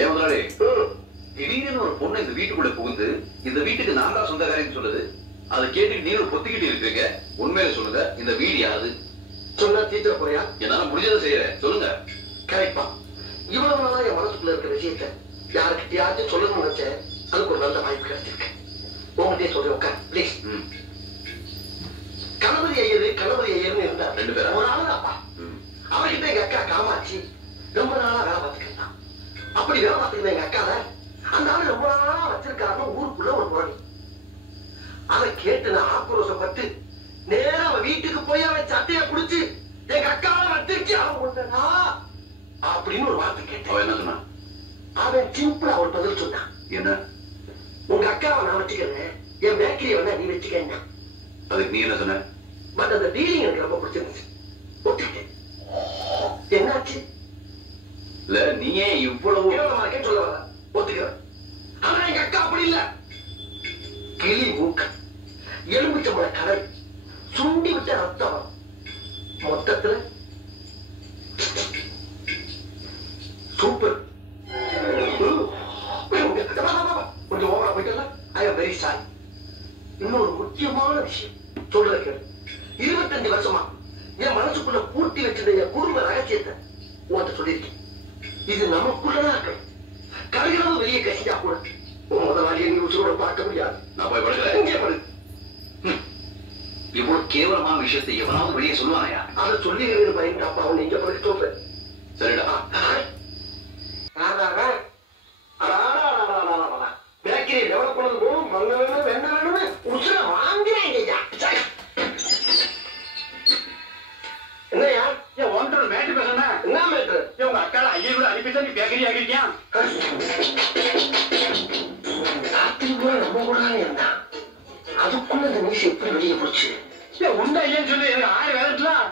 ஏன் முதலாளி, திடீர்னு ஒரு பொண்ணு இந்த வீட்டுக்குள்ள புகுந்து இந்த வீட்டுக்கு நான் தான் சொந்தக்காரன்னு சொல்லுது. அதை கேட்டுட்டு நீங்க பொத்திக்கிட்டு இருக்கீங்க. உண்மையில சொல்லுங்க, இந்த வீடு யாரு? சொன்னா தீர்த்த போறியா? என்னால முடிஞ்சதை செய்யறேன், சொல்லுங்க. கரெக்டா. இவ்வளவு நாளா என் மனசுக்குள்ள இருக்கிற விஷயத்த யாருக்கிட்டையாச்சும் சொல்லணும்னு நினைச்சேன். அதுக்கு ஒரு நல்ல வாய்ப்பு கிடைச்சிருக்கு. உங்ககிட்டே சொல்றேன், உட்கார் பிளீஸ். கணபதி ஐயர்னு இருந்தா 2 பேரா? ஒரு ஆளுதாப்பா. அவர்கிட்ட எங்க அக்கா காமாட்சி ரொம்ப நாளா வேலை பார்த்துக்கிட்டான். அப்படி வேலை பார்த்துக்கிற எங்க அக்காவை அந்த ஆளு ரொம்ப நாளா வச்சிருக்காருன்னு ஊருக்குள்ள ஒரு புரணி. அதை கேட்டு நான் ஆக்ரோஷப்பட்டு நேரா அவன் வீட்டுக்கு போய் அவன் சட்டையை புடிச்சு எங்க அக்காவை வச்சிருச்சு அவன் கொண்டனா அப்படின்னு ஒரு வார்த்தை கேட்டேன். அவன் என்ன சொன்னான்? அவன் சிம்பிளா ஒரு பதில் சொன்னான். என்ன? உங்க அக்காவை நான் வச்சுக்கிறேன், என் பேக்கரியை வேணா நீ வச்சுக்க. அதுக்கு நீ என்ன சொன்ன? பட் அந்த டீலிங் எனக்கு ரொம்ப பிடிச்சிருந்துச்சு, ஒத்துக்கிட்டேன். என்னாச்சு? இல்ல நீ ஏன் இவ்வளவு சொல்ல வர ஒத்துக்கிறேன். ஆனா எங்க அக்கா அப்படி இல்ல. கிளி மூக்க, எலும்புச்சம்பள கடல், சுண்டி விட்ட ரத்தம், மொத்தத்துல சூப்பர். கொஞ்சம் ஓவரா போயிட்டல. ஐ ஆம் வெரி சாரி. இன்னொரு முக்கியமான விஷயம் சொல்ற கேளு. 25 வருஷமா என் மனசுக்குள்ள பூர்த்தி வச்சிருந்த என் குடும்ப ரகசியத்தை உன்கிட்ட சொல்லியிருக்கேன். இது நமக்குள்ளதான் இருக்கணும். கருகிறதும் வெளியே கசியா கூட முதலாளியை நீ உசுரோட பார்க்க முடியாது. நான் போய் படுக்கிறேன். இங்கே படு. இவ்வளவு கேவலமான விஷயத்தை எவனாவது வெளியே சொல்லுவானையா? அதை சொல்லிடுறது பயன் அப்பா. அவன் இங்க படுக்க சொல்றேன். சரிடா. பேக்கரி டெவலப் பண்ணது போகும். மண்ண வேணும், வெண்ண வேணும்னு உசுர வாங்குறாங்க. என்னையா? ஏன் ஒன்றரை மேட்ரு பேசுறேன். என்ன மேட்ரு? உங்க அக்கால ஐயர் அனுப்பிட்டு நீ பேக்கரி ஆகிருக்கியா? ராத்திரி கூட நம்ம கூட இருந்தான். அதுக்குள்ள இந்த நியூஸ் எப்படி வெளியே போச்சு? உண்டா இல்லைன்னு சொல்லி எனக்கு 1000 வேலை இருக்கலாம்.